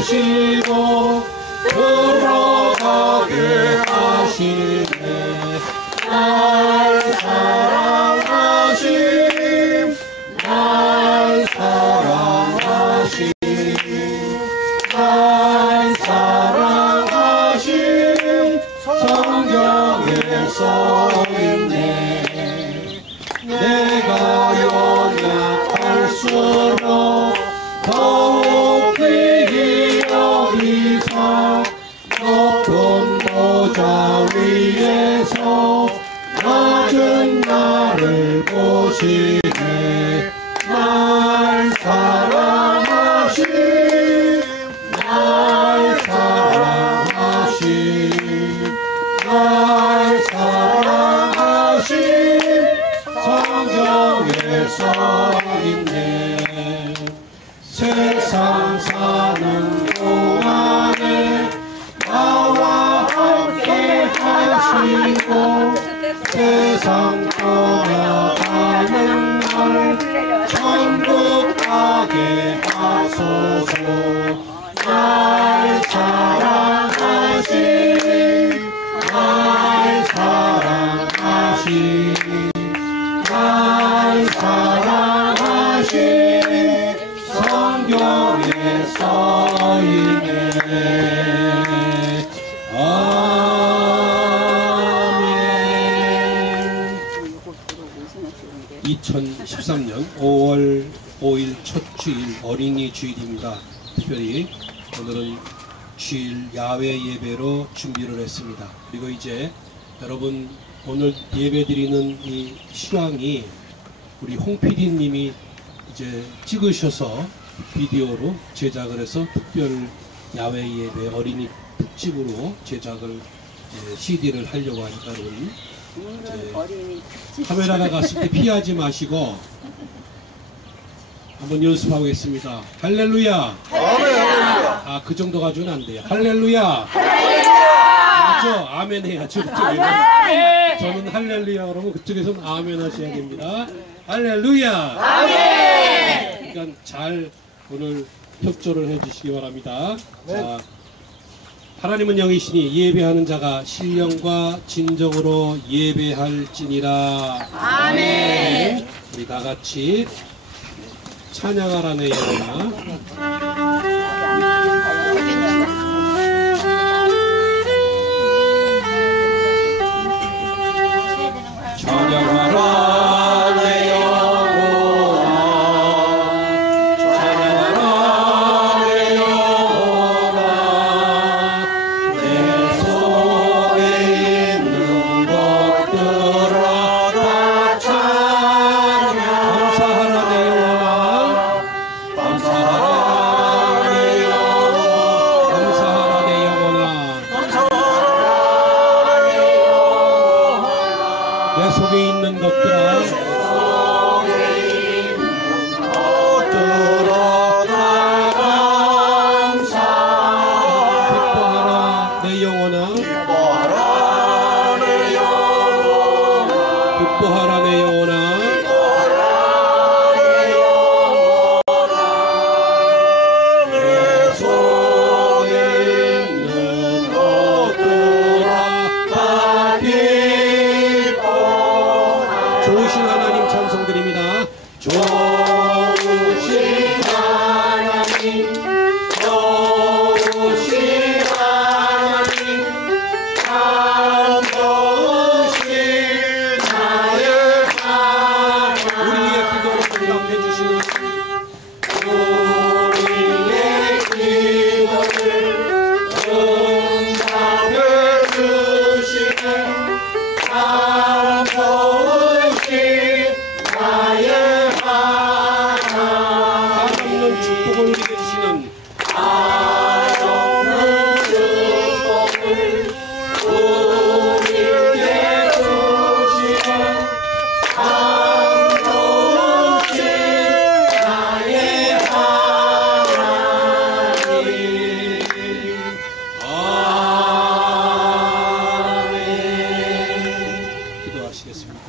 모시고 들어가게 하시네. 날 사랑하심, 날 사랑하심, 날 사랑하심. 성경에 써있네. 내가 연약할수록 더욱 귀히 여기서 높은 보좌 위에서 낮은 나를 보시네. 날 사랑하심, 날 사랑하심, 날 사랑하심. 성경에 써있네. 세상 사는 동안에 나와 함께 하시고 세상 떠나가는 날 천국 가게 하소서. 날 사랑하심, 날 사랑하심, 날 사랑하심. 성경에 써있네. 아멘. 2013년 5월 5일 첫 주일 어린이 주일입니다. 특별히 오늘은 주일 야외 예배로 준비를 했습니다. 그리고 이제 여러분 오늘 예배 드리는 이 실황이 우리 홍 PD님이 이제 찍으셔서 비디오로 제작을 해서 특별 야외 예배 어린이 특집으로 제작을 CD를 하려고 하니까 여러분 카메라가 갔을 때 피하지 마시고 한번 연습하겠습니다. 할렐루야. 아, 그 정도 가지고는 안 돼요. 할렐루야. 그렇죠? 아멘 해야죠. 그쪽에는. 저는 할렐루야 그러면 그쪽에서는 아멘 하셔야 됩니다. 할렐루야. 아멘. 그러니까 잘 오늘 협조를 해주시기 바랍니다. 자, 하나님은 영이시니 예배하는 자가 신령과 진정으로 예배할지니라. 아멘. 우리 다 같이 찬양하라네 영혼아. 찬양하라. 내 속에 있는 것들아 다 감사. 기뻐하라 내 영혼아. 기뻐하라 내 영혼아. 내 속에 있는 것들아 다 기뻐. 좋으신 하나님 찬송드립니다. 좋으신 하나님, 좋으신 하나님, 참 좋으신 나의 하나님. 우리의 기도를 응답해 주시는 우리의 기도를 응답해 주시는 참 좋으신 나의 하나님. 축복을 우리에게 주시는 아름다운 축복을 우리에게 주시는 참 좋으신 나의 하나님. 아멘. 기도하시겠습니다.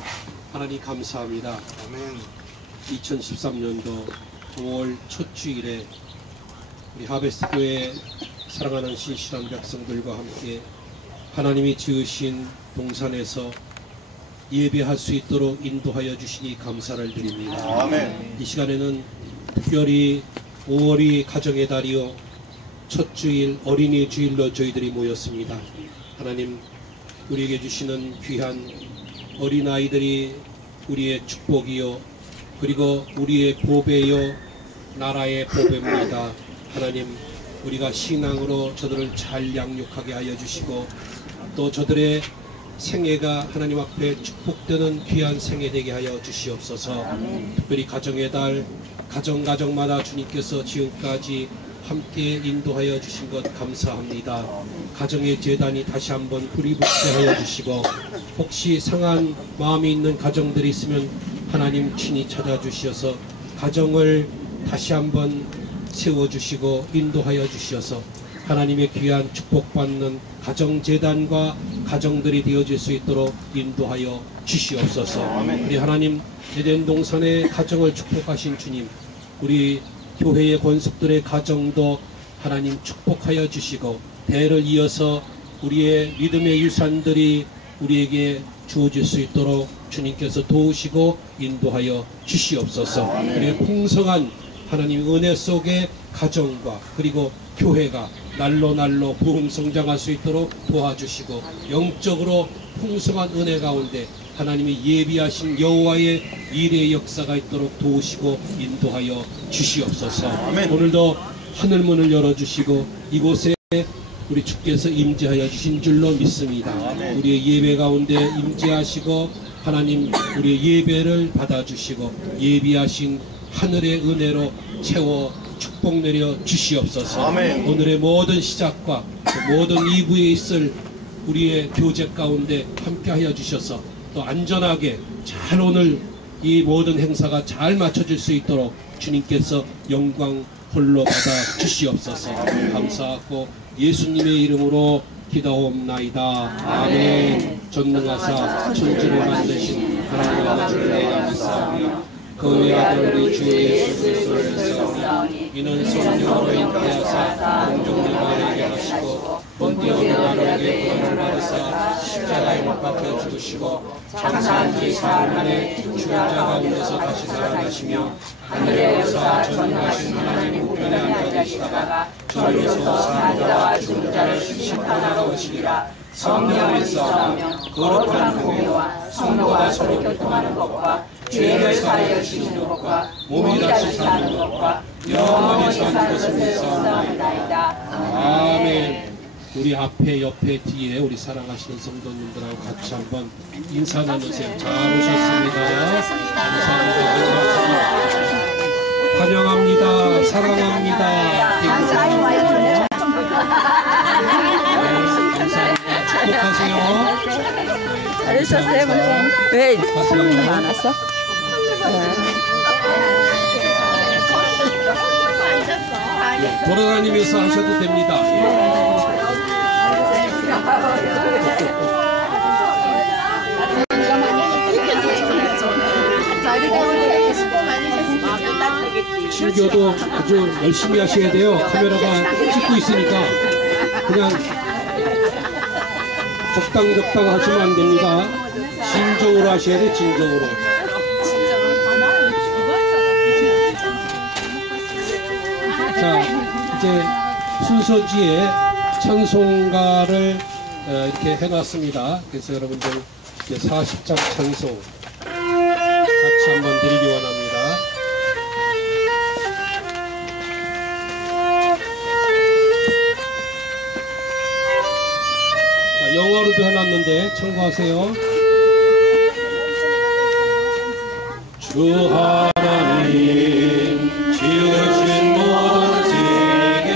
하나님 감사합니다. 아멘. 2013년도 5월 첫 주일에 우리 하베스트 교회 사랑하는 신실한 백성들과 함께 하나님이 지으신 동산에서 예배할 수 있도록 인도하여 주시니 감사를 드립니다. 아멘. 이 시간에는 특별히 5월이 가정의 달이요 첫 주일 어린이 주일로 저희들이 모였습니다. 하나님 우리에게 주시는 귀한 어린아이들이 우리의 축복이요 그리고 우리의 보배요 나라의 보배입니다. 하나님 우리가 신앙으로 저들을 잘 양육하게 하여 주시고 또 저들의 생애가 하나님 앞에 축복되는 귀한 생애 되게 하여 주시옵소서. 특별히 가정의 달 가정마다 주님께서 지금까지 함께 인도하여 주신 것 감사합니다. 가정의 재단이 다시 한번 불이 붙게 하여 주시고 혹시 상한 마음이 있는 가정들이 있으면 하나님 친히 찾아주셔서 가정을 다시 한번 세워주시고 인도하여 주셔서 하나님의 귀한 축복받는 가정재단과 가정들이 되어질 수 있도록 인도하여 주시옵소서. 우리 하나님 에덴 동산의 가정을 축복하신 주님 우리 교회의 권속들의 가정도 하나님 축복하여 주시고 대를 이어서 우리의 믿음의 유산들이 우리에게 주어질 수 있도록 주님께서 도우시고 인도하여 주시옵소서. 그리고 풍성한 하나님 은혜 속에 가정과 그리고 교회가 날로 부흥 성장할 수 있도록 도와주시고 영적으로 풍성한 은혜 가운데 하나님이 예비하신 여호와의 일의 역사가 있도록 도우시고 인도하여 주시옵소서. 오늘도 하늘문을 열어주시고 이곳에 우리 주께서 임재하여 주신 줄로 믿습니다. 우리의 예배 가운데 임재하시고 하나님 우리의 예배를 받아주시고 예비하신 하늘의 은혜로 채워 축복 내려 주시옵소서. 아멘. 오늘의 모든 시작과 모든 이후에 있을 우리의 교제 가운데 함께하여 주셔서 또 안전하게 잘 오늘 이 모든 행사가 잘 맞춰질 수 있도록 주님께서 영광 홀로 받아 주시옵소서. 감사하고 예수님의 이름으로 기도옵나이다. 아멘. 전능하사 천지를 만드신 하나님 아버지를 감사하며 그 외아들 우리 주 예수 그리스도를 믿사오니 이는 성령으로 잉태하사 공중을 마리아에게 하시고 본디오 빌라도에게 구원을 받으사 십자가에 못 박혀 죽으시고 장사한 지 사흘 만에 죽은 자 가운데서 다시 살아나시며 하늘에 오르사 전능하신 하나님 우편에 앉아 계시다가 저리로서 사는 자와 죽은 자를 심판하러 오시리라. 성령을 믿사오며 거룩한 공회와 성도가 서로 교통하는 것과 죄를 사하여 주시는 것과 몸이 다시 사는 것과 영원히 사는 것을 믿사옵나이다. 아멘. 우리 앞에 옆에 뒤에 우리 사랑하시는 성도님들하고 같이 한번 인사 나누세요. 잘 오셨습니다. 감사합니다. 환영합니다. 사랑합니다. 감사합니다. 축복하세요. 잘하셨어요, 목사님. 왜 손님이 많았어? 네, 돌아다니면서 하셔도 됩니다. 신교도 아주 열심히 하셔야 돼요. 카메라가 찍고 있으니까 그냥 적당 하시면 안 됩니다. 진정으로 하셔야 돼. 진정으로. 자, 이제 순서지에 찬송가를 이렇게 해놨습니다. 그래서 여러분들 40장 찬송 같이 한번 드리기 원합니다. 자, 영어로도 해놨는데 참고하세요. 주 하나님 지으신 모든 세계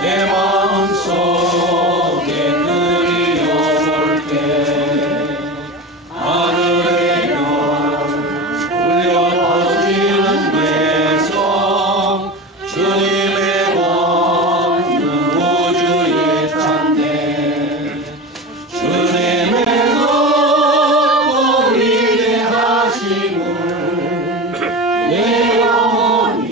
내 마음속에 그리워볼 때 하늘의 별 울려 퍼지는 배성 주님의 권능 우주에 찬대 주님의 높고 위대하심을 내 영혼이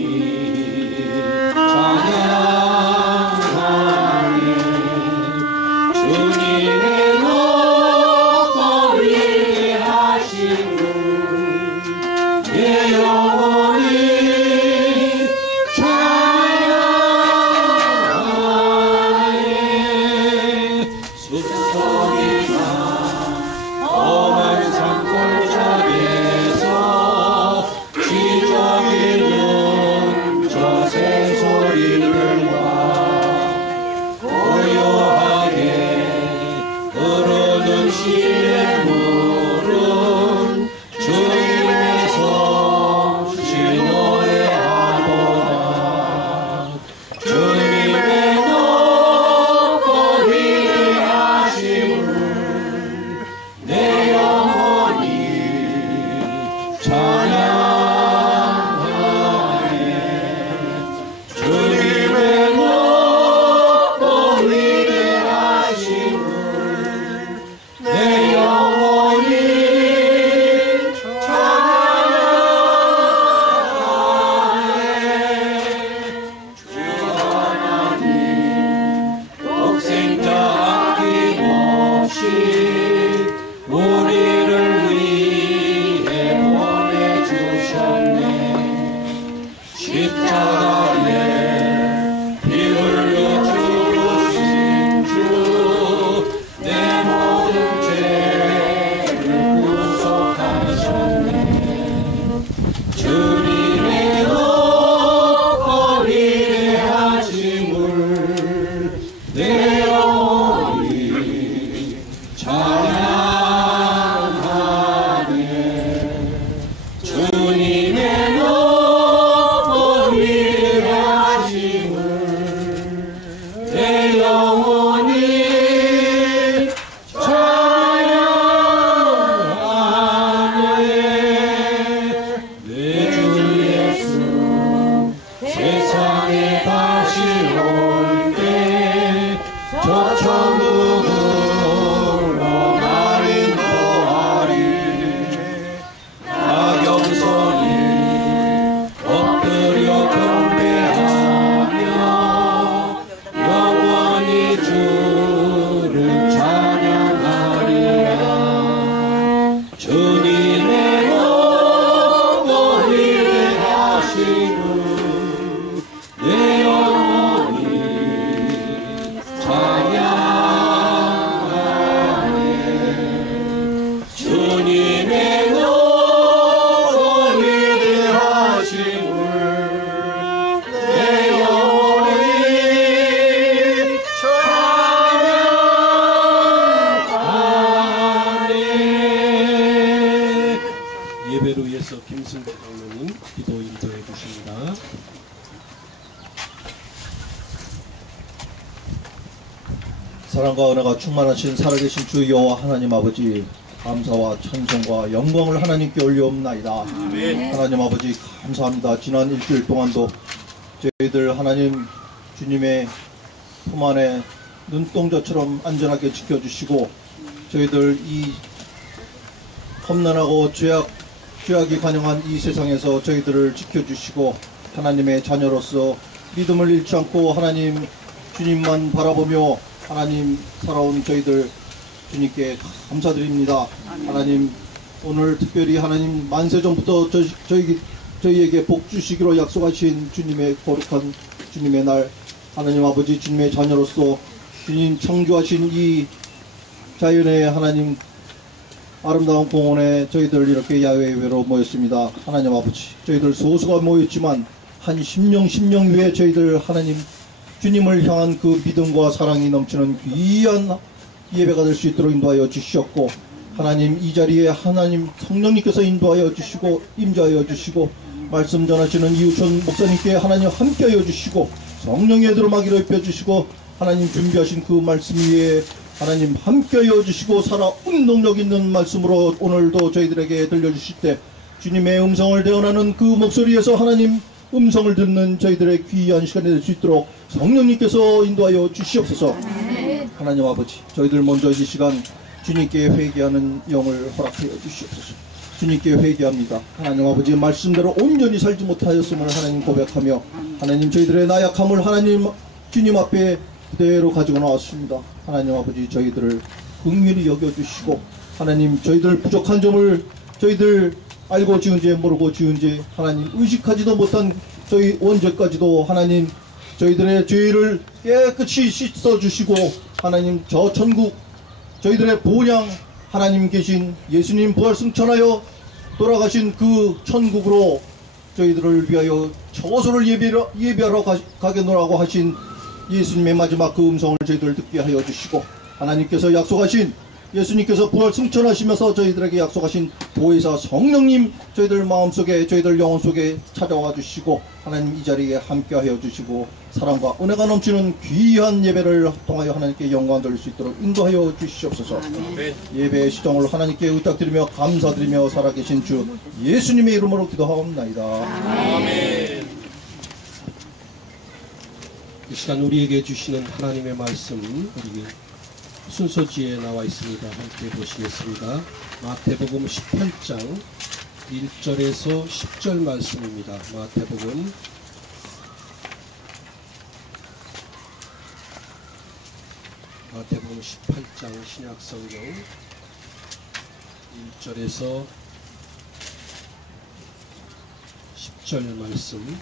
사랑과 은혜가 충만하신 살아계신 주 여호와 하나님 아버지, 감사와 찬송과 영광을 하나님께 올려옵나이다. 하나님 아버지 감사합니다. 지난 일주일 동안도 저희들 하나님 주님의 품 안에 눈동자처럼 안전하게 지켜주시고, 저희들 이 험난하고 죄악이 관영한 이 세상에서 저희들을 지켜주시고, 하나님의 자녀로서 믿음을 잃지 않고 하나님 주님만 바라보며 하나님 살아온 저희들 주님께 감사드립니다. 하나님 오늘 특별히 하나님 만세전부터 저희에게 복 주시기로 약속하신 주님의 거룩한 주님의 날, 하나님 아버지 주님의 자녀로서 주님 창조하신 이 자연의 하나님 아름다운 공원에 저희들 이렇게 야외 예배로 모였습니다. 하나님 아버지, 저희들 소수가 모였지만 한 10명 위에 저희들 하나님 주님을 향한 그 믿음과 사랑이 넘치는 귀한 예배가 될 수 있도록 인도하여 주시었고, 하나님 이 자리에 하나님 성령님께서 인도하여 주시고 임재하여 주시고, 말씀 전하시는 이우천 목사님께 하나님 함께하여 주시고, 성령의 들어마기를 입혀주시고, 하나님 준비하신 그 말씀 위에 하나님 함께하여 주시고, 살아온 능력 있는 말씀으로 오늘도 저희들에게 들려주실 때 주님의 음성을 대언하는 그 목소리에서 하나님 음성을 듣는 저희들의 귀한 시간이 될 수 있도록 성령님께서 인도하여 주시옵소서. 하나님 아버지, 저희들 먼저 이 시간 주님께 회개하는 영을 허락하여 주시옵소서. 주님께 회개합니다. 하나님 아버지, 말씀대로 온전히 살지 못하였음을 하나님 고백하며, 하나님 저희들의 나약함을 하나님 주님 앞에 그대로 가지고 나왔습니다. 하나님 아버지, 저희들을 긍휼히 여겨주시고, 하나님 저희들 부족한 점을 저희들 알고 지은지 모르고 지은지 하나님 의식하지도 못한 저희 원죄까지도 하나님 저희들의 죄를 깨끗이 씻어주시고, 하나님 저 천국 저희들의 본향 하나님 계신 예수님 부활승천하여 돌아가신 그 천국으로 저희들을 위하여 처소를 예배하러 가겠노라고 하신 예수님의 마지막 그 음성을 저희들 듣게 하여 주시고, 하나님께서 약속하신 예수님께서 부활 승천하시면서 저희들에게 약속하신 보혜사 성령님 저희들 마음속에 저희들 영혼 속에 찾아와 주시고, 하나님 이 자리에 함께하여 주시고, 사랑과 은혜가 넘치는 귀한 예배를 통하여 하나님께 영광 돌릴 수 있도록 인도하여 주시옵소서. 예배의 시정을 하나님께 의탁드리며 감사드리며 살아계신 주 예수님의 이름으로 기도하옵나이다. 아멘. 이 시간 우리에게 주시는 하나님의 말씀, 우리 순서지에 나와 있습니다. 함께 보시겠습니다. 마태복음 18장 1절에서 10절 말씀입니다. 마태복음 18장 신약성경 1절에서 10절 말씀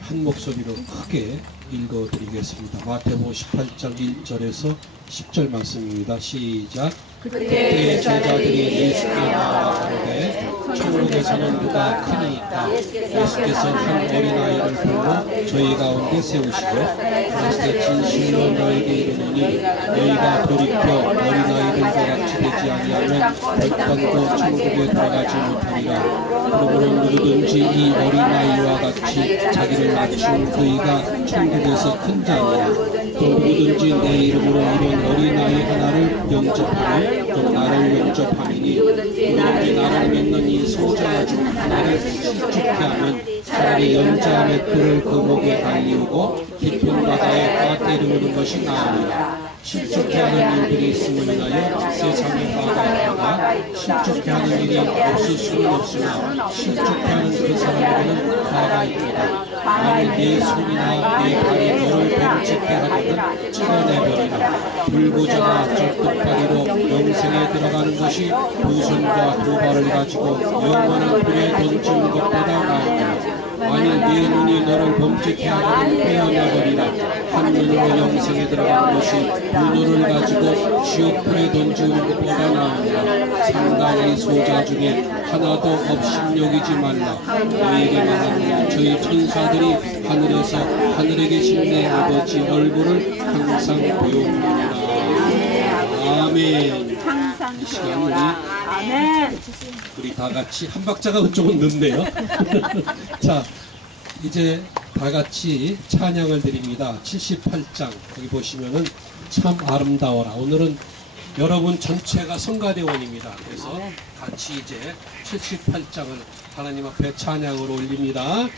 한 목소리로 크게 읽어드리겠습니다. 마태복음 18장 1절에서 10절 말씀입니다. 시작. 그때 제자들이 예수께 나와 가로되 천국에서는 누가 크니까? 예수께서 한 어린아이를 불러 저희 가운데 세우시고 가라사대 진실로 너에게 이르노니 너희가 돌이켜 어린아이들과 같이 되지 아니하면 결단코 천국에 들어가지 못하리라. 그러므로 누구든지 이 어린아이와 같이 자기를 낮춘 그이가 천국에서 큰 자니라. 또 누구든지 내 이름으로 이런 어린아이 하나를 영접하면 또 나를 영접하리니, 누구든지 나를 믿는 이 소자 중 하나를 실족케 하면 차라리 연자 맷돌을 그 목에 달리우고 깊은 바다에 빠뜨리는 것이 나으니라. 실족케 하는 일들이 있음을 인하여 세상에 화가 있다가 실족케 하는 일이 없을 수는 없으나 실족케 하는 그 사람에게는 화가 있도다. 만일 내 손이나 내 발이 너를 범죄케 하거든 찢어내버리라. 불구자나 절뚝발이로 영생에 들어가는 것이 도선과 도발을 가지고 영원한 불에 던지는 것보다 나으니라. 만일 네 눈이 너를 범죄케 하거든 빼어내버리라. 한 눈으로 영생에 들어가는 것이 두 눈을 가지고 지옥불에 던지는 것보다 나으니라. 상당히 소자 중에 하나도 없이 여기지 말라. 너에게 말하노니 저희 천사들이 하늘에서 하늘에 계신 내 아버지 얼굴을 항상 보여옵니다. 아멘. 이 시간 우리 다 같이 한 박자가 조금 늦네요. 자, 이제 다 같이 찬양을 드립니다. 78장 여기 보시면은 참 아름다워라. 오늘은 여러분 전체가 성가대원입니다. 그래서 같이 이제 78장을 하나님 앞에 찬양으로 올립니다.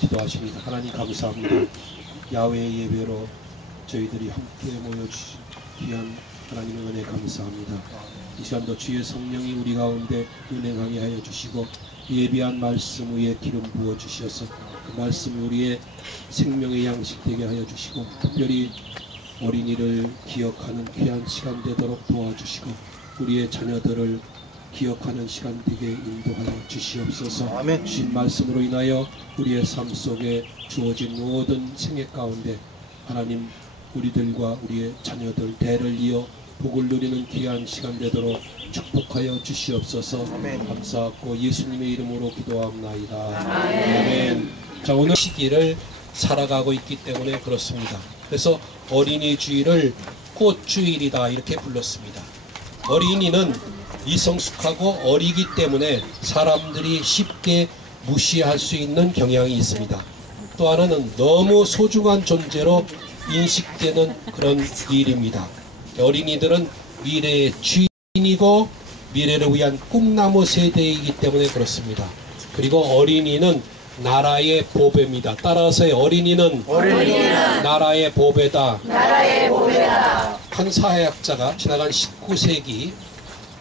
기도하십니다. 하나님 감사합니다. 야외의 예배로 저희들이 함께 모여주신 귀한 하나님의 은혜 감사합니다. 이 시간도 주의 성령이 우리 가운데 운행하게 하여 주시고 예비한 말씀 위에 기름 부어 주셔서 그 말씀이 우리의 생명의 양식 되게 하여 주시고 특별히 어린이를 기억하는 귀한 시간 되도록 도와주시고 우리의 자녀들을 기억하는 시간 되게 인도하여 주시옵소서. 아멘. 주신 말씀으로 인하여 우리의 삶 속에 주어진 모든 생애 가운데 하나님 우리들과 우리의 자녀들 대를 이어 복을 누리는 귀한 시간 되도록 축복하여 주시옵소서. 아멘. 감사하고 예수님의 이름으로 기도합나이다. 아멘. 자, 오늘 시기를 살아가고 있기 때문에 그렇습니다. 그래서 어린이 주일을 꽃주일이다 이렇게 불렀습니다. 어린이는 미성숙하고 어리기 때문에 사람들이 쉽게 무시할 수 있는 경향이 있습니다. 또 하나는 너무 소중한 존재로 인식되는 그런 일입니다. 어린이들은 미래의 주인이고 미래를 위한 꿈나무 세대이기 때문에 그렇습니다. 그리고 어린이는 나라의 보배입니다. 따라서 어린이는 나라의 보배다. 한 사회학자가 지나간 19세기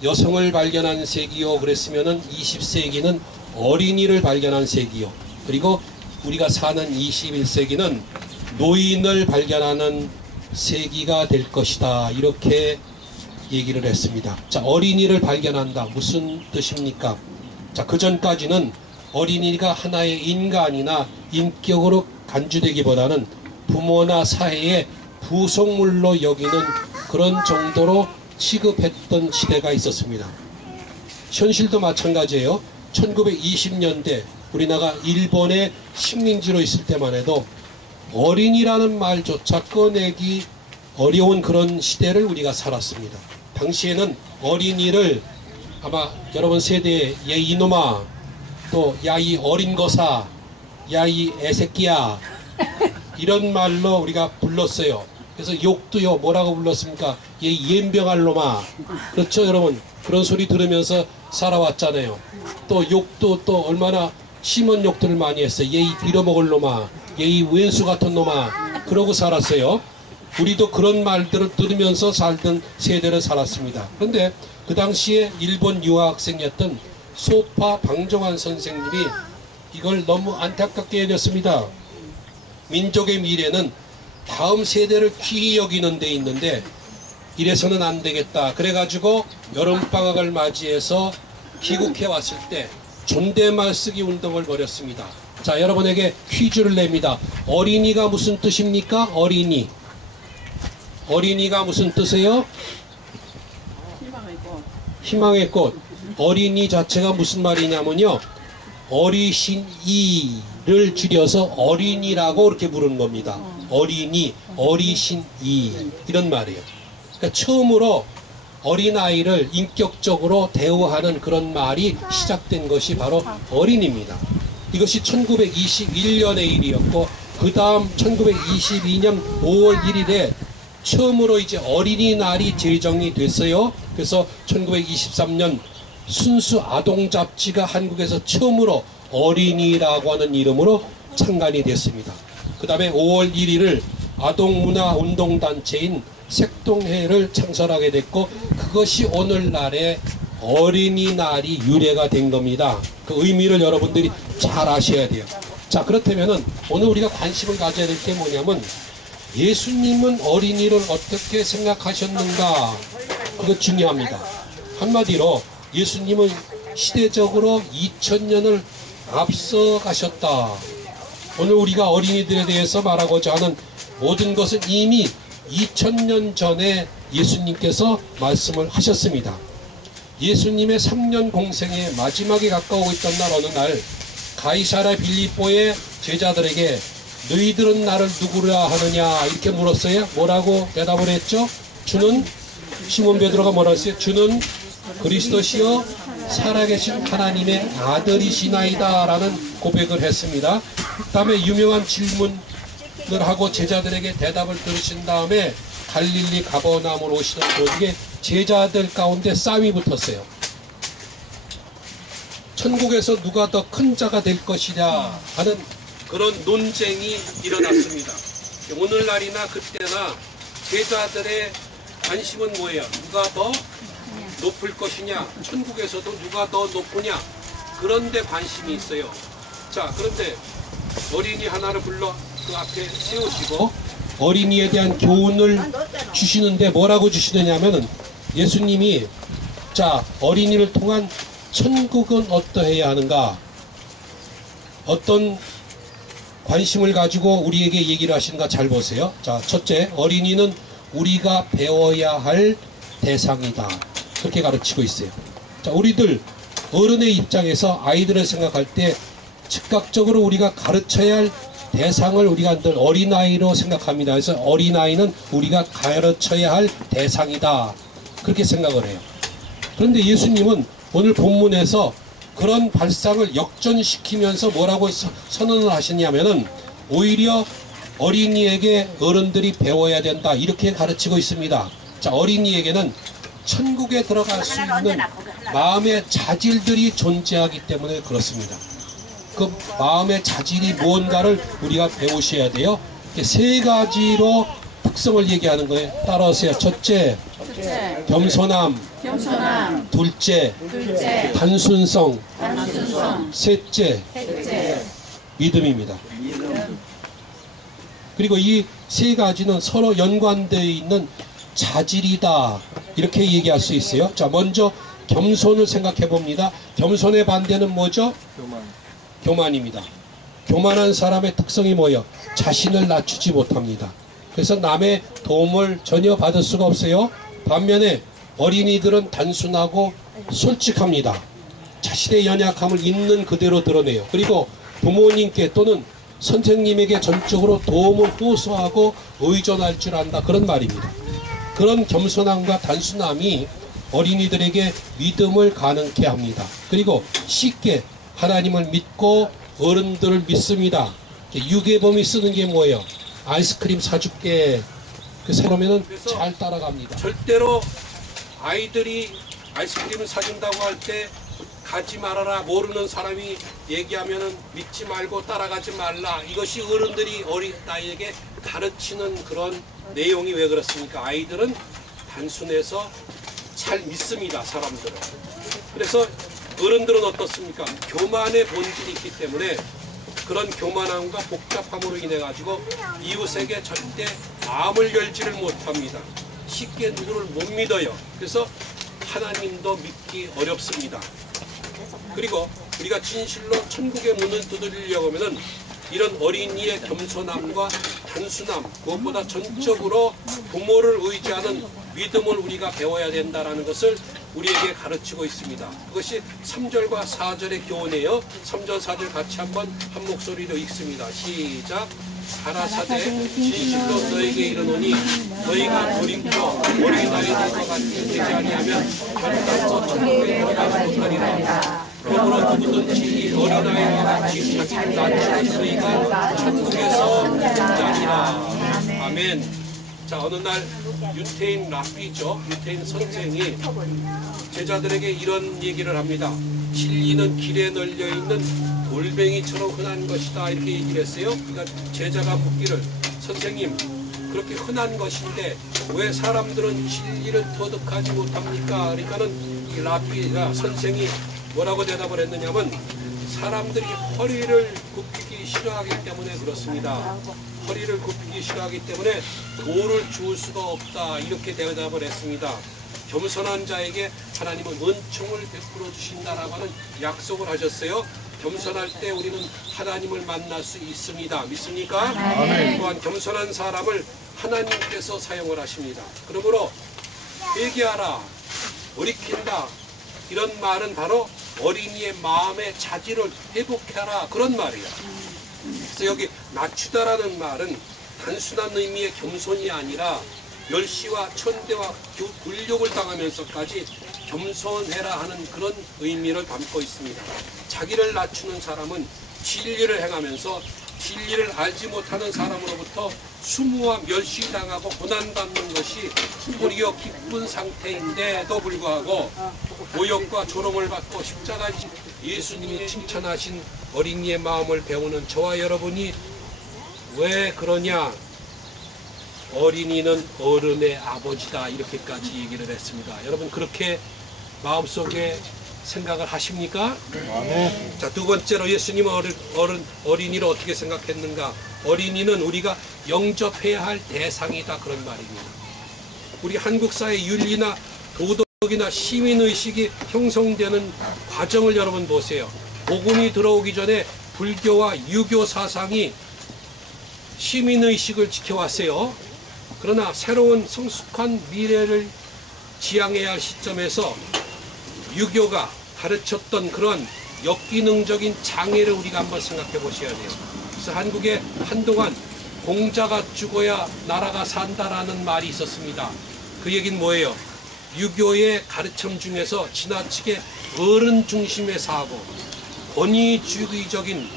여성을 발견한 세기요 그랬으면은 20세기는 어린이를 발견한 세기요, 그리고 우리가 사는 21세기는 노인을 발견하는 세기가 될 것이다 이렇게 얘기를 했습니다. 자, 어린이를 발견한다 무슨 뜻입니까? 자, 그 전까지는 어린이가 하나의 인간이나 인격으로 간주되기보다는 부모나 사회의 부속물로 여기는 그런 정도로 취급했던 시대가 있었습니다. 현실도 마찬가지예요. 1920년대 우리나라가 일본의 식민지로 있을 때만 해도 어린이라는 말조차 꺼내기 어려운 그런 시대를 우리가 살았습니다. 당시에는 어린이를 아마 여러분 세대에 얘 이놈아, 또 야 이 어린 거사, 야 이 애새끼야 이런 말로 우리가 불렀어요. 그래서 욕도요 뭐라고 불렀습니까? 얘 이엠병할 놈아. 그렇죠 여러분? 그런 소리 들으면서 살아왔잖아요. 또 욕도 또 얼마나 심한 욕들을 많이 했어요. 얘 이 빌어먹을 놈아, 이 왼수 같은 놈아, 그러고 살았어요. 우리도 그런 말들을 들으면서 살던 세대를 살았습니다. 그런데 그 당시에 일본 유학생이었던 소파 방정환 선생님이 이걸 너무 안타깝게 여겼습니다. 민족의 미래는 다음 세대를 귀히 여기는 데 있는데 이래서는 안 되겠다. 그래가지고 여름방학을 맞이해서 귀국해 왔을 때 존댓말 쓰기 운동을 벌였습니다. 자, 여러분에게 퀴즈를 냅니다. 어린이가 무슨 뜻입니까? 어린이. 어린이가 무슨 뜻이에요? 희망의 꽃. 어린이 자체가 무슨 말이냐면요, 어리신이를 줄여서 어린이라고 이렇게 부르는 겁니다. 어린이, 어리신이, 이런 말이에요. 그러니까 처음으로 어린아이를 인격적으로 대우하는 그런 말이 시작된 것이 바로 어린입니다. 이것이 1921년의 일이었고, 그 다음 1922년 5월 1일에 처음으로 이제 어린이날이 제정이 됐어요. 그래서 1923년 순수 아동 잡지가 한국에서 처음으로 어린이라고 하는 이름으로 창간이 됐습니다. 그 다음에 5월 1일을 아동문화운동단체인 색동회를 창설하게 됐고, 그것이 오늘날의 어린이날이 유래가 된 겁니다. 그 의미를 여러분들이 잘 아셔야 돼요. 자, 그렇다면은 오늘 우리가 관심을 가져야 될 게 뭐냐면, 예수님은 어린이를 어떻게 생각하셨는가, 그거 중요합니다. 한마디로 예수님은 시대적으로 2000년을 앞서 가셨다. 오늘 우리가 어린이들에 대해서 말하고자 하는 모든 것은 이미 2000년 전에 예수님께서 말씀을 하셨습니다. 예수님의 3년 공생의 마지막에 가까우고 있던 날 어느 날 가이사랴 빌립보의 제자들에게 너희들은 나를 누구라 하느냐 이렇게 물었어요. 뭐라고 대답을 했죠? 주는, 시몬 베드로가 뭐라 했어요? 주는 그리스도시요 살아계신 하나님의 아들이시나이다 라는 고백을 했습니다. 그 다음에 유명한 질문을 하고 제자들에게 대답을 들으신 다음에 갈릴리 가버나움으로 오시는 도중에 제자들 가운데 싸움이 붙었어요. 천국에서 누가 더 큰 자가 될 것이냐 하는 그런 논쟁이 일어났습니다. 오늘날이나 그때나 제자들의 관심은 뭐예요? 누가 더 높을 것이냐, 천국에서도 누가 더 높으냐, 그런데 관심이 있어요. 자, 그런데 어린이 하나를 불러 그 앞에 세우시고 어린이에 대한 교훈을 주시는데 뭐라고 주시느냐면은 예수님이, 자, 어린이를 통한 천국은 어떠해야 하는가, 어떤 관심을 가지고 우리에게 얘기를 하시는가 잘 보세요. 자, 첫째, 어린이는 우리가 배워야 할 대상이다. 그렇게 가르치고 있어요. 자, 우리들 어른의 입장에서 아이들을 생각할 때 즉각적으로 우리가 가르쳐야 할 대상을 우리가 늘 어린아이로 생각합니다. 그래서 어린아이는 우리가 가르쳐야 할 대상이다. 그렇게 생각을 해요. 그런데 예수님은 오늘 본문에서 그런 발상을 역전시키면서 뭐라고 선언을 하시냐면은 오히려 어린이에게 어른들이 배워야 된다. 이렇게 가르치고 있습니다. 자, 어린이에게는 천국에 들어갈 수 있는 마음의 자질들이 존재하기 때문에 그렇습니다. 그 마음의 자질이 무언가를 우리가 배우셔야 돼요. 세 가지로 특성을 얘기하는 거예요. 따라오세요. 첫째, 겸손함. 둘째, 단순성. 셋째, 믿음입니다. 그리고 이 세 가지는 서로 연관되어 있는 자질이다. 이렇게 얘기할 수 있어요. 자, 먼저 겸손을 생각해 봅니다. 겸손의 반대는 뭐죠? 교만입니다. 교만한 사람의 특성이 뭐예요? 자신을 낮추지 못합니다. 그래서 남의 도움을 전혀 받을 수가 없어요. 반면에 어린이들은 단순하고 솔직합니다. 자신의 연약함을 있는 그대로 드러내요. 그리고 부모님께 또는 선생님에게 전적으로 도움을 호소하고 의존할 줄 안다. 그런 말입니다. 그런 겸손함과 단순함이 어린이들에게 믿음을 가능케 합니다. 그리고 쉽게 하나님을 믿고 어른들을 믿습니다. 유괴범이 쓰는 게 뭐예요? 아이스크림 사줄게. 그래서 그러면은 잘 따라갑니다. 절대로 아이들이 아이스크림을 사준다고 할 때 가지 말아라. 모르는 사람이 얘기하면은 믿지 말고 따라가지 말라. 이것이 어른들이 어린 아이에게 가르치는 그런 내용이 왜 그렇습니까? 아이들은 단순해서 잘 믿습니다. 사람들은. 그래서 어른들은 어떻습니까? 교만의 본질이 있기 때문에 그런 교만함과 복잡함으로 인해 가지고 이웃에게 절대 마음을 열지를 못합니다. 쉽게 누구를 못 믿어요. 그래서 하나님도 믿기 어렵습니다. 그리고 우리가 진실로 천국의 문을 두드리려고 하면은 이런 어린이의 겸손함과 단순함, 무엇보다 전적으로 부모를 의지하는 믿음을 우리가 배워야 된다는 것을 우리에게 가르치고 있습니다. 그것이 3절과 4절의 교훈이에요. 3절, 4절 같이 한번 한 목소리로 읽습니다. 시작. 가라사대 진실로 너에게 이르노니 너희가 돌이켜 어린아이들과 같이 되지 아니하면 결단서 천국에 들어가지 못하리라. 그러므로 누구든지 이 어린아이와 같이 자기를 낮추는 너희가 천국에서 자리라. 아멘. 자, 어느 날 유태인 랍비죠. 유태인 선생이 제자들에게 이런 얘기를 합니다. 진리는 길에 널려있는 돌멩이처럼 흔한 것이다. 이렇게 얘기를 했어요. 그러니까 제자가 묻기를 선생님 그렇게 흔한 것인데 왜 사람들은 진리를 터득하지 못합니까? 그러니까는 이 랍비가 선생이 뭐라고 대답을 했느냐면 사람들이 허리를 굽히기 싫어하기 때문에 그렇습니다. 허리를 굽히기 싫어하기 때문에 도를 주울 수가 없다. 이렇게 대답을 했습니다. 겸손한 자에게 하나님은 은총을 베풀어 주신다라고 하는 약속을 하셨어요. 겸손할 때 우리는 하나님을 만날 수 있습니다. 믿습니까? 아멘. 또한 겸손한 사람을 하나님께서 사용을 하십니다. 그러므로 회개하라, 돌이킨다 이런 말은 바로 어린이의 마음의 자질을 회복해라 그런 말이에요. 그래서 여기 낮추다라는 말은 단순한 의미의 겸손이 아니라 멸시와 천대와 굴욕을 당하면서까지 겸손해라 하는 그런 의미를 담고 있습니다. 자기를 낮추는 사람은 진리를 행하면서 진리를 알지 못하는 사람으로부터 수모와 멸시당하고 고난받는 것이 도리어 기쁜 상태인데도 불구하고 모욕과 조롱을 받고 십자가 예수님이 칭찬하신 어린이의 마음을 배우는 저와 여러분이 왜 그러냐? 어린이는 어른의 아버지다 이렇게까지 얘기를 했습니다. 여러분 그렇게 마음속에 생각을 하십니까? 네. 자, 두 번째로 예수님은 어린이를 어떻게 생각했는가? 어린이는 우리가 영접해야 할 대상이다 그런 말입니다. 우리 한국 사회 윤리나 도덕이나 시민의식이 형성되는 과정을 여러분 보세요. 복음이 들어오기 전에 불교와 유교 사상이 시민의식을 지켜왔어요. 그러나 새로운 성숙한 미래를 지향해야 할 시점에서 유교가 가르쳤던 그런 역기능적인 장애를 우리가 한번 생각해 보셔야 돼요. 그래서 한국에 한동안 공자가 죽어야 나라가 산다라는 말이 있었습니다. 그 얘기는 뭐예요? 유교의 가르침 중에서 지나치게 어른 중심의 사고, 권위주의적인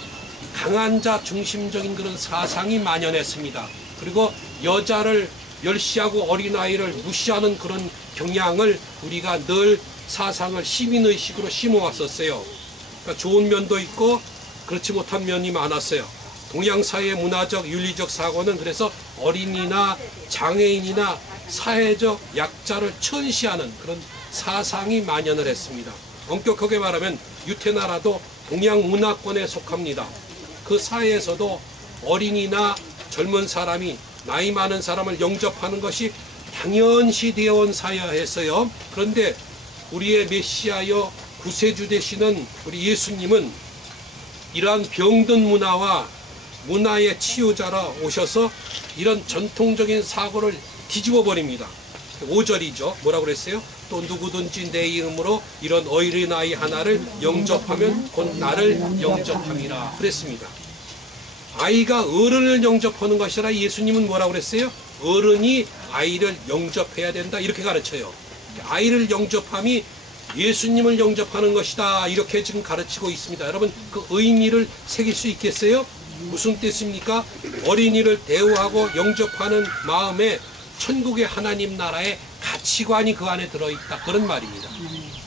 강한 자 중심적인 그런 사상이 만연했습니다. 그리고 여자를 멸시하고 어린아이를 무시하는 그런 경향을 우리가 늘 사상을 시민의식으로 심어왔었어요. 그러니까 좋은 면도 있고 그렇지 못한 면이 많았어요. 동양사회의 문화적 윤리적 사고는 그래서 어린이나 장애인이나 사회적 약자를 천시하는 그런 사상이 만연을 했습니다. 엄격하게 말하면 유태나라도 동양 문화권에 속합니다. 그 사회에서도 어린이나 젊은 사람이 나이 많은 사람을 영접하는 것이 당연시 되어 온 사회였어요. 그런데 우리의 메시아여 구세주 되시는 우리 예수님은 이러한 병든 문화와 문화의 치유자라 오셔서 이런 전통적인 사고를 뒤집어 버립니다. 5절이죠. 뭐라고 그랬어요? 또 누구든지 내 이름으로 이런 어린아이 하나를 영접하면 곧 나를 영접함이라 그랬습니다. 아이가 어른을 영접하는 것이 아니라 예수님은 뭐라고 그랬어요? 어른이 아이를 영접해야 된다 이렇게 가르쳐요. 아이를 영접함이 예수님을 영접하는 것이다 이렇게 지금 가르치고 있습니다. 여러분 그 의미를 새길 수 있겠어요? 무슨 뜻입니까? 어린이를 대우하고 영접하는 마음에 천국의 하나님 나라의 가치관이 그 안에 들어있다 그런 말입니다.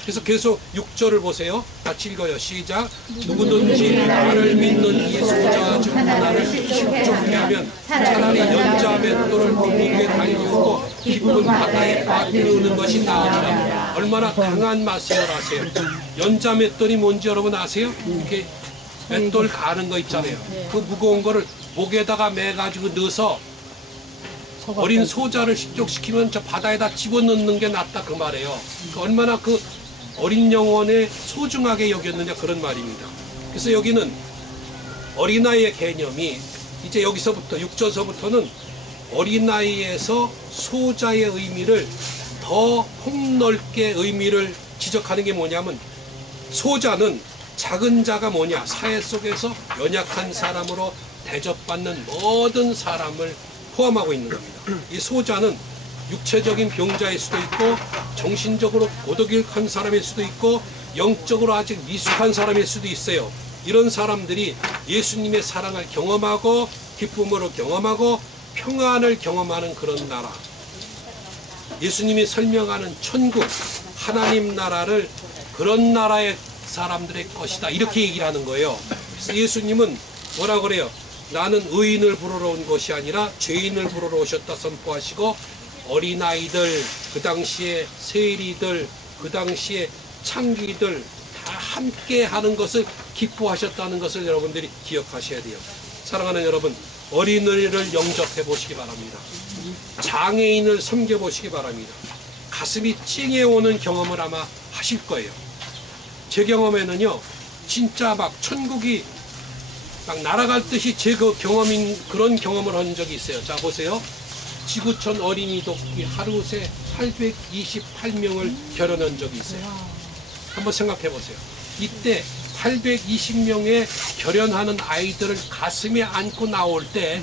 그래서 계속 6절을 보세요. 같이 읽어요. 시작. 누구든지 나를 믿는 이 소자 중 하나를 실족케 하면 차라리 연자 맷돌을 그 목에 달리우고 깊은 바다에 빠뜨리우는 것이 나으리라. 얼마나 강한 말씀을 하세요. 연자 맷돌이 뭔지 여러분 아세요? 이렇게 맷돌 가는 거 있잖아요. 그 무거운 거를 목에다가 매가지고 넣어서 어린 소자를 실족시키면 저 바다에다 집어넣는 게 낫다 그 말이에요. 얼마나 그 어린 영혼에 소중하게 여겼느냐 그런 말입니다. 그래서 여기는 어린아이의 개념이 이제 여기서부터 6절서부터는 어린아이에서 소자의 의미를 더 폭넓게 의미를 지적하는 게 뭐냐면 소자는 작은 자가 뭐냐 사회 속에서 연약한 사람으로 대접받는 모든 사람을 포함하고 있는 겁니다. 이 소자는 육체적인 병자일 수도 있고 정신적으로 고독한 사람일 수도 있고 영적으로 아직 미숙한 사람일 수도 있어요. 이런 사람들이 예수님의 사랑을 경험하고 기쁨으로 경험하고 평안을 경험하는 그런 나라, 예수님이 설명하는 천국, 하나님 나라를 그런 나라의 사람들의 것이다 이렇게 얘기를 하는 거예요. 그래서 예수님은 뭐라 그래요? 나는 의인을 부르러 온 것이 아니라 죄인을 부르러 오셨다 선포하시고 어린아이들, 그 당시에 세리들, 그 당시에 창기들 다 함께 하는 것을 기뻐하셨다는 것을 여러분들이 기억하셔야 돼요. 사랑하는 여러분, 어린이를 영접해 보시기 바랍니다. 장애인을 섬겨 보시기 바랍니다. 가슴이 찡해오는 경험을 아마 하실 거예요. 제 경험에는요, 진짜 막 천국이 막 날아갈 듯이 제 그 경험인 그런 경험을 한 적이 있어요. 자 보세요. 지구촌 어린이 돕기 하루 새 828명을 결혼한 적이 있어요. 한번 생각해 보세요. 이때 820명의 결혼하는 아이들을 가슴에 안고 나올 때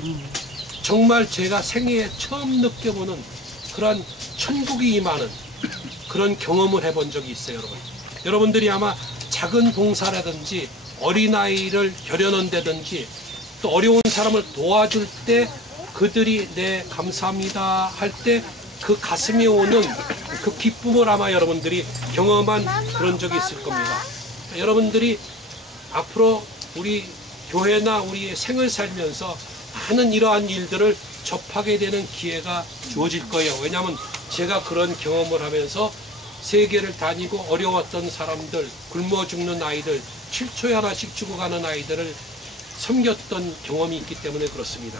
정말 제가 생애에 처음 느껴보는 그런 천국이 임하는 그런 경험을 해본 적이 있어요. 여러분들이 아마 작은 봉사라든지 어린아이를 결연한다든지 또 어려운 사람을 도와줄 때 그들이 네 감사합니다 할 때 그 가슴에 오는 그 기쁨을 아마 여러분들이 경험한 그런 적이 있을 겁니다. 여러분들이 앞으로 우리 교회나 우리 생을 살면서 많은 이러한 일들을 접하게 되는 기회가 주어질 거예요. 왜냐하면 제가 그런 경험을 하면서 세계를 다니고 어려웠던 사람들, 굶어 죽는 아이들, 7초에 하나씩 죽어가는 아이들을 섬겼던 경험이 있기 때문에 그렇습니다.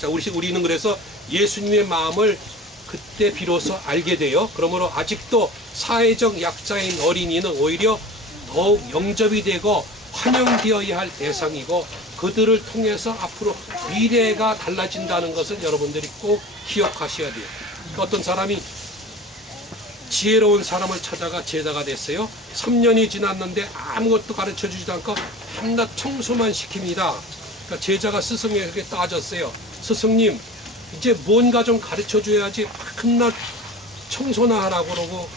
자, 우리는 그래서 예수님의 마음을 그때 비로소 알게 돼요. 그러므로 아직도 사회적 약자인 어린이는 오히려 더욱 영접이 되고 환영되어야 할 대상이고 그들을 통해서 앞으로 미래가 달라진다는 것을 여러분들이 꼭 기억하셔야 돼요. 어떤 사람이 지혜로운 사람을 찾아가 제자가 됐어요. 3년이 지났는데 아무것도 가르쳐주지도 않고 한낱 청소만 시킵니다. 그러니까 제자가 스승에게 따졌어요. 스승님, 이제 뭔가 좀 가르쳐줘야지 한낱 청소나 하라고 그러고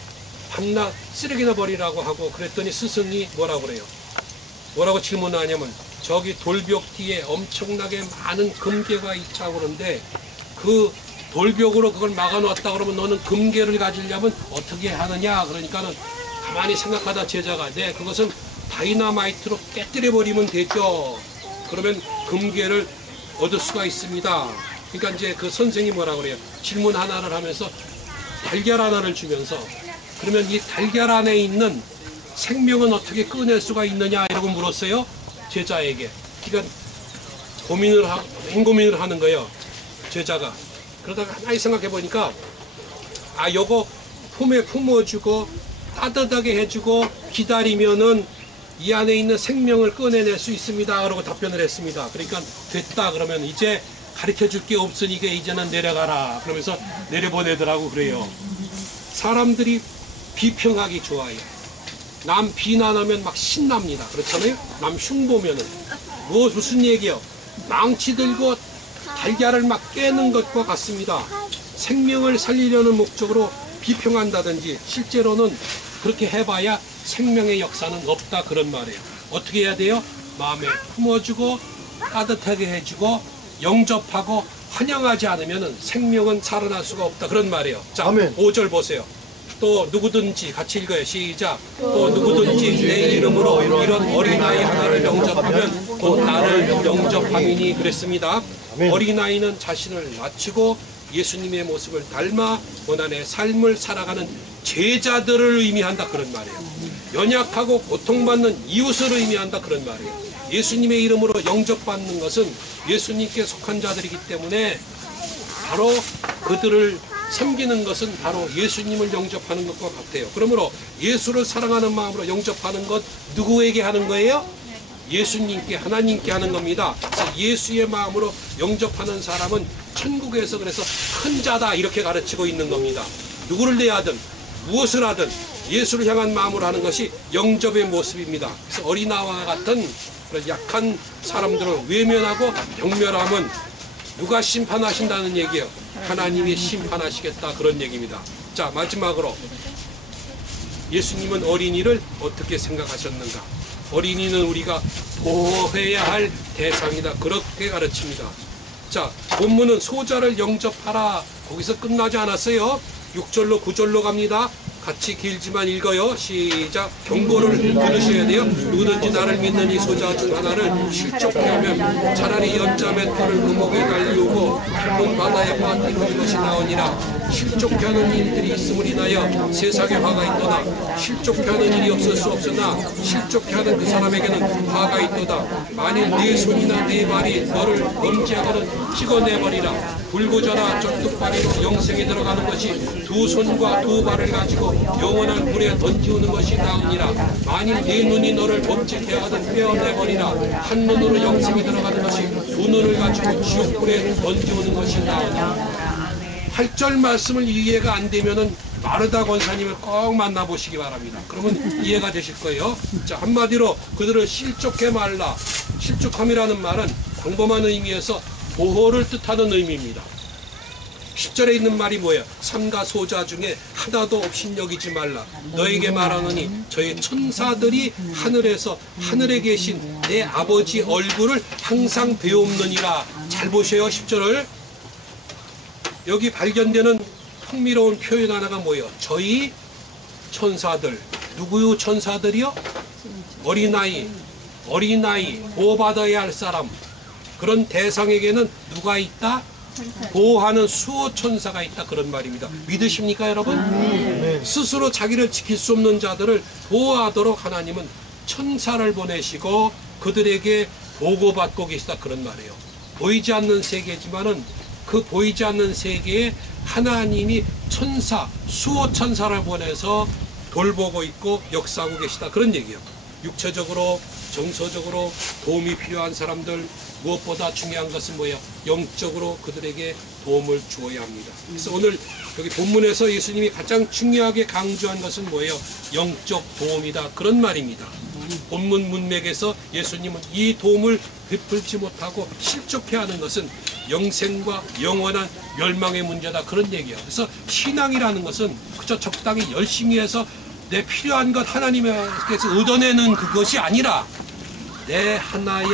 밤낮 쓰레기나 버리라고 하고 그랬더니 스승이 뭐라고 그래요? 뭐라고 질문하냐면 저기 돌벽 뒤에 엄청나게 많은 금괴가 있다고 그러는데 그 돌벽으로 그걸 막아놨다 그러면 너는 금괴를 가지려면 어떻게 하느냐? 그러니까는 가만히 생각하다 제자가 네, 그것은 다이너마이트로 깨뜨려버리면 되죠. 그러면 금괴를 얻을 수가 있습니다. 그러니까 이제 그 선생이 뭐라 그래요? 질문 하나를 하면서 달걀 하나를 주면서 그러면 이 달걀 안에 있는 생명은 어떻게 꺼낼 수가 있느냐 이러고 물었어요. 제자에게. 그러니까 고민을 하는 거예요. 제자가. 그러다가 가만히 생각해 보니까 요거 품에 품어주고 따뜻하게 해주고 기다리면은 이 안에 있는 생명을 꺼내낼 수 있습니다. 라고 답변을 했습니다. 그러니까 됐다 그러면 이제 가르쳐 줄 게 없으니까 이제는 내려가라. 그러면서 내려보내더라고 그래요. 사람들이 비평하기 좋아해요. 남 비난하면 막 신납니다. 그렇잖아요? 남 흉보면은. 무슨 얘기요? 망치 들고 달걀을 막 깨는 것과 같습니다. 생명을 살리려는 목적으로 비평한다든지 실제로는 그렇게 해봐야 생명의 역사는 없다 그런 말이에요. 어떻게 해야 돼요? 마음에 품어주고 따뜻하게 해주고 영접하고 환영하지 않으면 생명은 살아날 수가 없다 그런 말이에요. 자, 아멘. 5절 보세요. 또 누구든지 같이 읽어요. 시작. 또 누구든지 내 이름으로 이런 어린아이 하나를 영접하면 곧 나를 영접함이니 그랬습니다. 어린아이는 자신을 낮추고 예수님의 모습을 닮아 고난의 삶을 살아가는 제자들을 의미한다 그런 말이에요. 연약하고 고통받는 이웃을 의미한다 그런 말이에요. 예수님의 이름으로 영접받는 것은 예수님께 속한 자들이기 때문에 바로 그들을 섬기는 것은 바로 예수님을 영접하는 것과 같아요. 그러므로 예수를 사랑하는 마음으로 영접하는 것 누구에게 하는 거예요? 예수님께, 하나님께 하는 겁니다. 그래서 예수의 마음으로 영접하는 사람은 천국에서 그래서 큰 자다 이렇게 가르치고 있는 겁니다. 누구를 대하든 무엇을 하든 예수를 향한 마음으로 하는 것이 영접의 모습입니다. 그래서 어린아이와 같은 그런 약한 사람들을 외면하고 경멸함은 누가 심판하신다는 얘기예요. 하나님이 심판하시겠다 그런 얘기입니다. 자, 마지막으로 예수님은 어린이를 어떻게 생각하셨는가? 어린이는 우리가 보호해야 할 대상이다 그렇게 가르칩니다. 자, 본문은 소자를 영접하라 거기서 끝나지 않았어요. 6절로 9절로 갑니다. 같이 길지만 읽어요. 시작. 경고를 들으셔야 돼요. 누구든지 나를 믿는 이 소자 중 하나를 실족해 하면 차라리 연자의 털을 금옥에 달리우고 깊은 바다에 빠뜨리는 것이 나오니라. 실족해 하는 일들이 있음을 인하여 세상에 화가 있도다. 실족해 하는 일이 없을 수 없으나 실족해 하는 그 사람에게는 화가 있도다. 만일 네 손이나 네 발이 너를 범죄하거든 찍어내버리라. 불구저나 쪽뚝발이로 영생에 들어가는 것이 두 손과 두 발을 가지고 영원한 불에 던지우는 것이 나으니라. 만일 네 눈이 너를 범죄케 하거든 빼어내버리라. 한 눈으로 영생에 들어가는 것이 두 눈을 가지고 지옥불에 던지우는 것이 나으니라. 8절 말씀을 이해가 안 되면은 마르다 권사님을 꼭 만나보시기 바랍니다. 그러면 이해가 되실 거예요. 자, 한마디로 그들을 실족해 말라. 실족함이라는 말은 광범한 의미에서 보호를 뜻하는 의미입니다. 10절에 있는 말이 뭐예요? 삼가 소자 중에 하나도 없인 여기지 말라. 너에게 말하노니 저의 천사들이 하늘에서 하늘에 계신 내 아버지 얼굴을 항상 배움느니라. 잘 보세요. 10절을. 여기 발견되는 흥미로운 표현 하나가 뭐예요? 저희 천사들. 누구요 천사들이요? 어린아이, 보호받아야 할 사람. 그런 대상에게는 누가 있다? 보호하는 수호천사가 있다 그런 말입니다. 믿으십니까 여러분? 스스로 자기를 지킬 수 없는 자들을 보호하도록 하나님은 천사를 보내시고 그들에게 보고받고 계시다 그런 말이에요. 보이지 않는 세계지만은 그 보이지 않는 세계에 하나님이 천사, 수호천사를 보내서 돌보고 있고 역사하고 계시다 그런 얘기예요. 육체적으로 정서적으로 도움이 필요한 사람들, 무엇보다 중요한 것은 뭐예요? 영적으로 그들에게 도움을 주어야 합니다. 그래서 오늘 여기 본문에서 예수님이 가장 중요하게 강조한 것은 뭐예요? 영적 도움이다 그런 말입니다. 본문 문맥에서 예수님은 이 도움을 베풀지 못하고 실족해 하는 것은 영생과 영원한 멸망의 문제다 그런 얘기예요. 그래서 신앙이라는 것은 그저 적당히 열심히 해서 내 필요한 것 하나님께서 얻어내는 그것이 아니라 내 하나의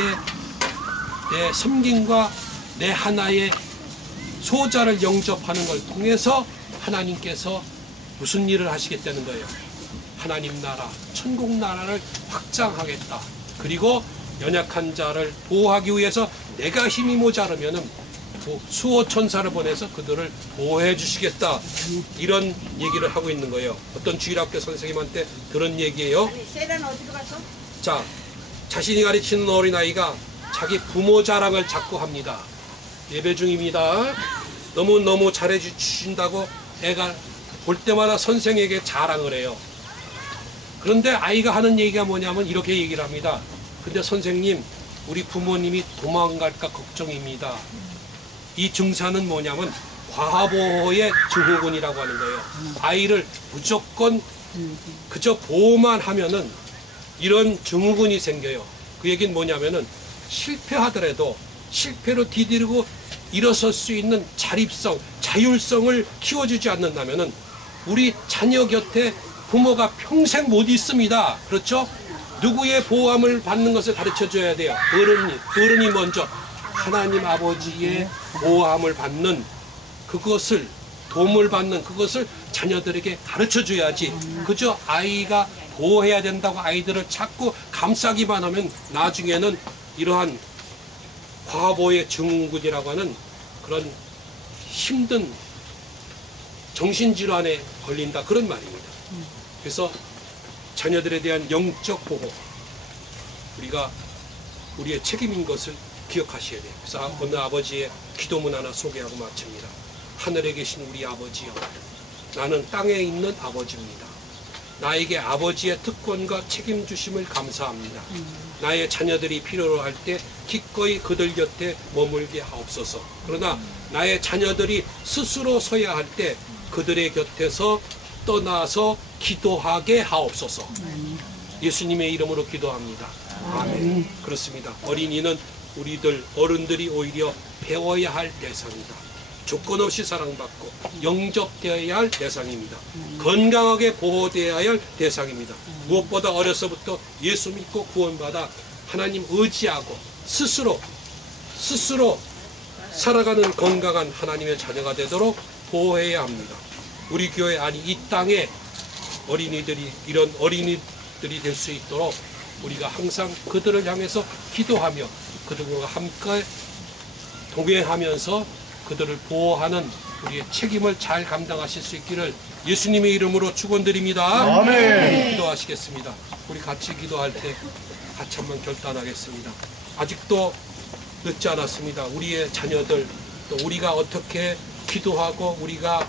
내 섬김과 내 하나의 소자를 영접하는 걸 통해서 하나님께서 무슨 일을 하시겠다는 거예요? 하나님 나라, 천국 나라를 확장하겠다. 그리고 연약한 자를 보호하기 위해서 내가 힘이 모자르면은 수호천사를 보내서 그들을 보호해 주시겠다. 이런 얘기를 하고 있는 거예요. 어떤 주일학교 선생님한테 들은 얘기예요. 자, 자신이 가르치는 어린아이가 자기 부모 자랑을 자꾸 합니다. 예배 중입니다. 너무너무 잘해 주신다고 애가 볼 때마다 선생에게 자랑을 해요. 그런데 아이가 하는 얘기가 뭐냐면 이렇게 얘기를 합니다. 근데 선생님, 우리 부모님이 도망갈까 걱정입니다. 이 증사는 뭐냐면 과보호의 증후군이라고 하는 거예요. 아이를 무조건 그저 보호만 하면은 이런 증후군이 생겨요. 그 얘기는 뭐냐면은 실패하더라도 실패로 디디르고 일어설 수 있는 자립성, 자율성을 키워주지 않는다면은 우리 자녀 곁에 부모가 평생 못 있습니다. 그렇죠? 누구의 보호함을 받는 것을 가르쳐 줘야 돼요. 어른이 먼저 하나님 아버지의 보호함을 받는 그것을 도움을 받는 그것을 자녀들에게 가르쳐 줘야지. 그저 아이가 보호해야 된다고 아이들을 자꾸 감싸기만 하면 나중에는 이러한 과보의 증후군이라고 하는 그런 힘든 정신질환에 걸린다, 그런 말입니다. 그래서 자녀들에 대한 영적 보호, 우리가 우리의 책임인 것을 기억하셔야 돼요. 그래서 오늘 아버지의 기도문 하나 소개하고 마칩니다. 하늘에 계신 우리 아버지여, 나는 땅에 있는 아버지입니다. 나에게 아버지의 특권과 책임 주심을 감사합니다. 나의 자녀들이 필요로 할 때 기꺼이 그들 곁에 머물게 하옵소서. 그러나 나의 자녀들이 스스로 서야 할 때 그들의 곁에서 떠나서 기도하게 하옵소서. 예수님의 이름으로 기도합니다. 아멘. 그렇습니다. 어린이는 우리들 어른들이 오히려 배워야 할 대상이다. 조건 없이 사랑받고 영접되어야 할 대상입니다. 건강하게 보호되어야 할 대상입니다. 무엇보다 어려서부터 예수 믿고 구원받아 하나님 의지하고 스스로 살아가는 건강한 하나님의 자녀가 되도록 보호해야 합니다. 우리 교회 아니 이 땅에 어린이들이 이런 어린이들이 될 수 있도록 우리가 항상 그들을 향해서 기도하며 그들과 함께 동행하면서 그들을 보호하는 우리의 책임을 잘 감당하실 수 있기를 예수님의 이름으로 축원드립니다. 아멘. 기도하시겠습니다. 우리 같이 기도할 때 같이 한번 결단하겠습니다. 아직도 늦지 않았습니다. 우리의 자녀들, 또 우리가 어떻게 기도하고 우리가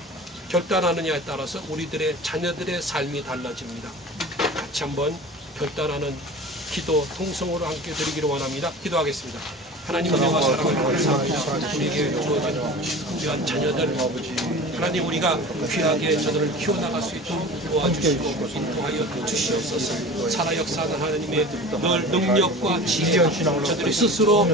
결단하느냐에 따라서 우리들의 자녀들의 삶이 달라집니다. 같이 한번 결단하는 기도 통성으로 함께 드리기를 원합니다. 기도하겠습니다. 하나님 은혜와 사랑을 감사합니다. 우리에게 주어진 귀한 자녀들, 하나님 우리가 귀하게 저들을 키워나갈 수 있도록 도와주시고 인도하여 주시옵소서. 살아 역사하는 하나님의 늘 능력과 지혜, 저들이 스스로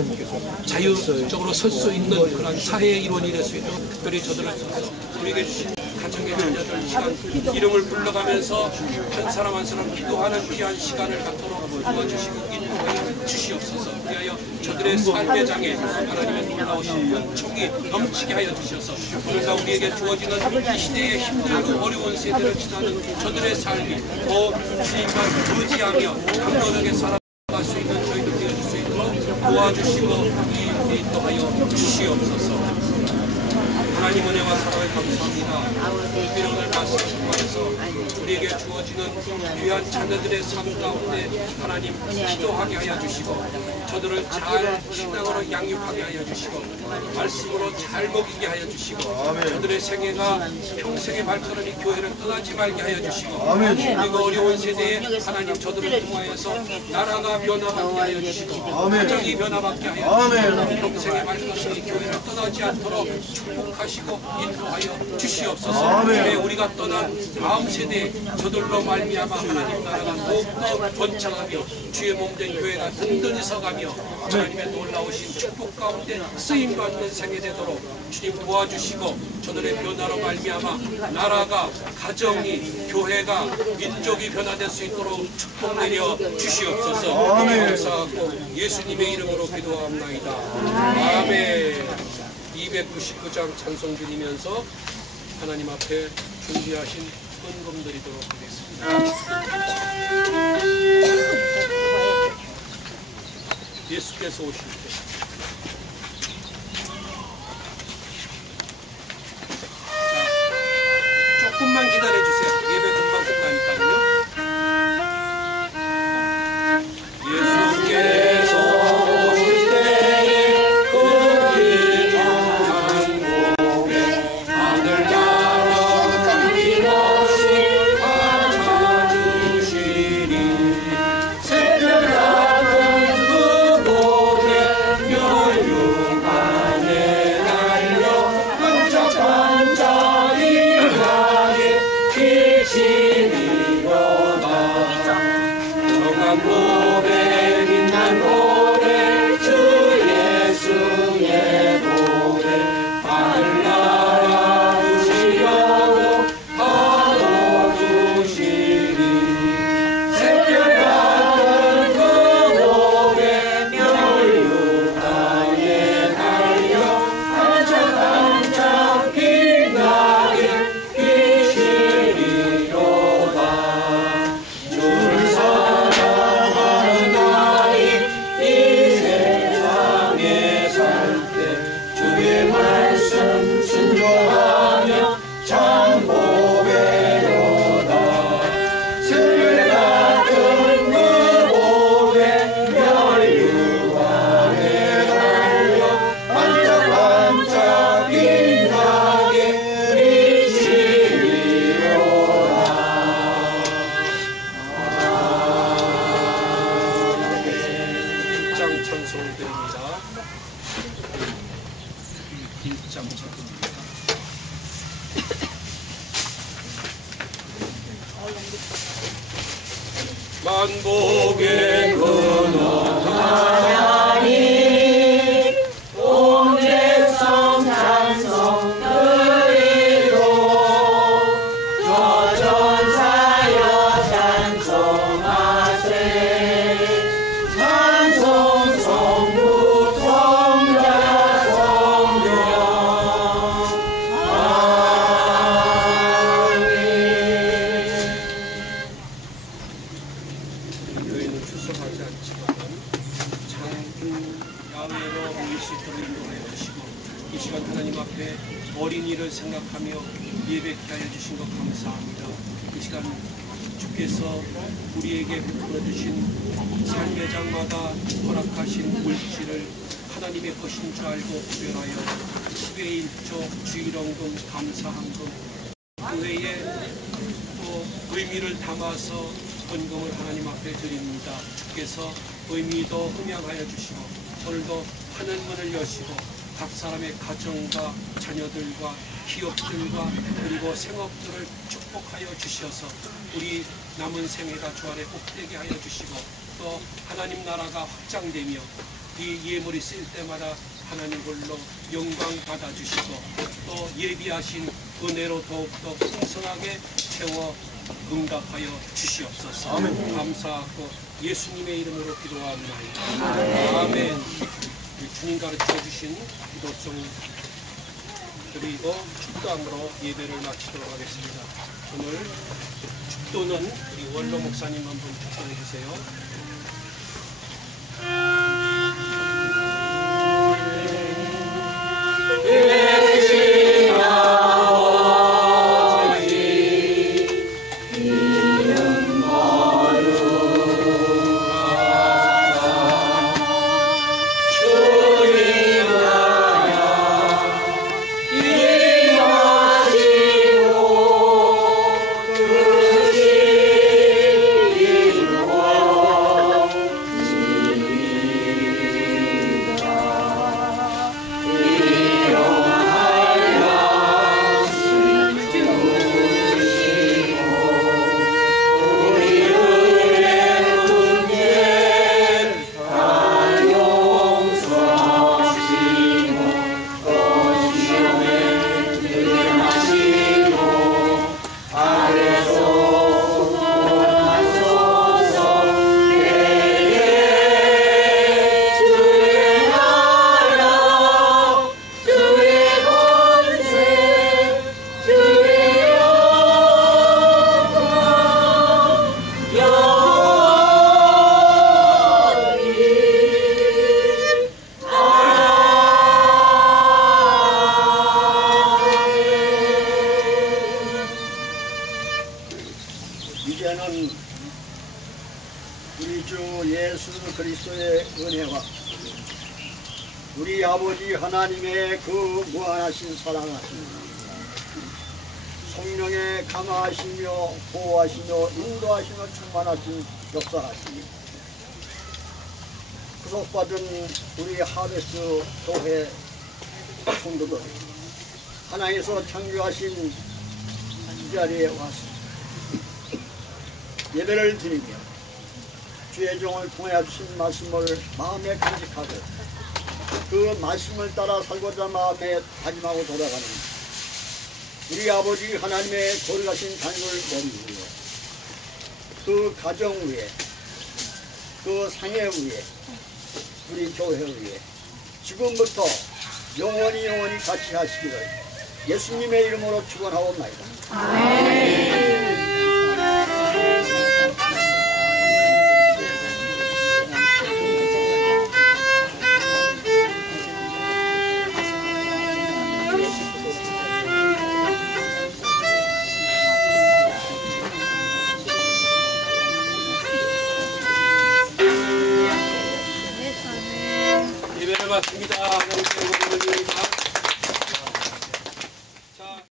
자유적으로 설 수 있는 그런 사회의 일원이 될 수 있도록 특별히 저들을 통해서 우리에게 주신 가정의 자녀들 시간 이름을 불러가면서 한 사람 한 사람 기도하는 귀한 시간을 갖도록 도와주시고 인도하여 주시옵소서. 위하여 저들의 삶의 장에 하나님의 놀라우신 은총이 넘치게 하여 주셔서 오늘날 우리에게 주어지는 이 시대의 힘들고 어려운 세대를 지나는 저들의 삶이 더 주님만 의지하며 강건하게 살아갈 수 있는 저희들 되어줄 수 있도록 도와주시고 인도하여 주시옵소서. 하나님 은혜와 사랑을 감사합니다. 특별히 오늘 말씀 통해서 우리에게 주어지는 귀한 자녀들의 삶 가운데 하나님 기도하게 하여 주시고 저들을 잘 신앙으로 양육하게 하여 주시고 말씀으로 잘 먹이게 하여 주시고 저들의 생애가 평생의 발걸음이 교회를 떠나지 말게 하여 주시고 그리고 어려운 세대에 하나님 저들을 통하여서 나라가 변화받게 하여 주시고 가정이 변화받게 하여 주시고 평생의 발걸음이 교회를 떠나지 않도록 축복하시고 인도하여 주시옵소서. 우리가 떠난 다음 세대에 저들로 말미암아 하나님 나라가 더욱더 번창하며 주의 몸된 교회가 든든히 서가며 하나님의 놀라우신 축복 가운데 쓰임받는 생애 되도록 주님 도와주시고 저들의 변화로 말미암아 나라가 가정이 교회가 민족이 변화될 수 있도록 축복 내려 주시옵소서. 감사하고 예수님의 이름으로 기도합나이다. 아멘. 299장 찬송 드리면서 하나님 앞에 준비하신 헌금 드리도록 하겠습니다. 예수께서 오실 때 자, 조금만 기다려주세요. 예배 금방 끝나니까요. 예수께서 오실 때에 그 귀한 몸에 하늘나라 힘없이 찾아주시리. 새벽 같은 그 만복의 근원 교회는 출석하지 않지만 참 야외로 모일 수 있도록 인도하여 주시고 이 시간 하나님 앞에 어린이를 생각하며 예배케 하여 주신 것 감사합니다. 이 시간 주께서 우리에게 베풀어 주신 삶의 장마다 허락하신 물질을 하나님의 것인 줄 알고 구별하여 10의 1조 주일원금 감사한금 그 외에 또 의미를 담아서 헌금을 하나님 앞에 드립니다. 주께서 의미도 흠양하여 주시고 오늘도 하늘문을 여시고 각 사람의 가정과 자녀들과 기업들과 그리고 생업들을 축복하여 주셔서 우리 남은 생애가 주 안에 복되게 하여 주시고 또 하나님 나라가 확장되며 이 예물이 쓰일 때마다 하나님 홀로 영광 받아주시고 또 예비하신 은혜로 더욱더 풍성하게 채워 응답하여 주시옵소서. 아멘. 감사하고 예수님의 이름으로 기도하옵나이다. 아멘. 주님 가르쳐 주신 기도송 그리고 축도함으로 예배를 마치도록 하겠습니다. 오늘 축도는 우리 원로 목사님 한분 축도해 주세요. 이제는 우리 주 예수 그리스도의 은혜와 우리 아버지 하나님의 그 무한하신 사랑하심 성령의 강하시며 보호하시며 인도하시며 충만하신 역사하시니 구속받은 우리 하베스 교회 성도들 하나님께서 창조하신 이 자리에 와서 예배를 드리며 주의 종을 통해 주신 말씀을 마음에 간직하고 그 말씀을 따라 살고자 마음에 다짐하고 돌아가는 우리 아버지 하나님의 거룩하신 자녀를 머리 위에 그 가정 위에 그 상해 위에 우리 교회 위에 지금부터 영원히 같이 하시기를 예수님의 이름으로 축원하옵나이다. 아멘.